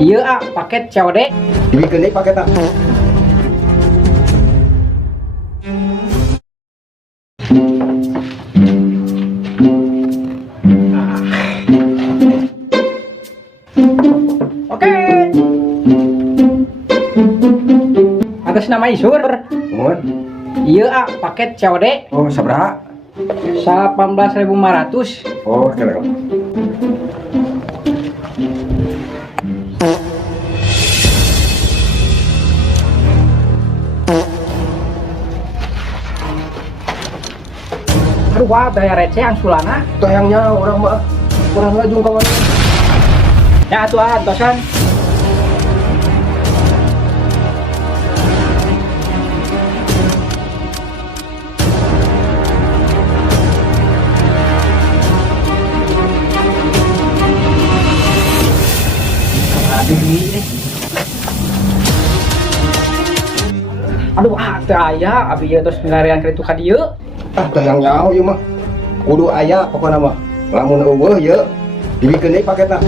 Iya paket COD. Dibikeun deui paketna. Oke. Atas nama Isur. Mun. Iya paket COD Oh, sabaraha? 18.500. Oh, kira. Aduh wah daya receh yang sulana. Tayangnya orang mah kurang ngajung kawan. Ya atuh antosan. Aduh teu aya abi ieu tos ngarian kitu ka dieu. Ah, tayang nyaho ieu mah. Kudu aya pokona mah. Lamun eueuh ieu dibikeun deui paketna.